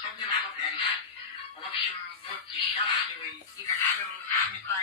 чтобы не расслаблялись. В общем, будьте счастливы и как сыр в сметане.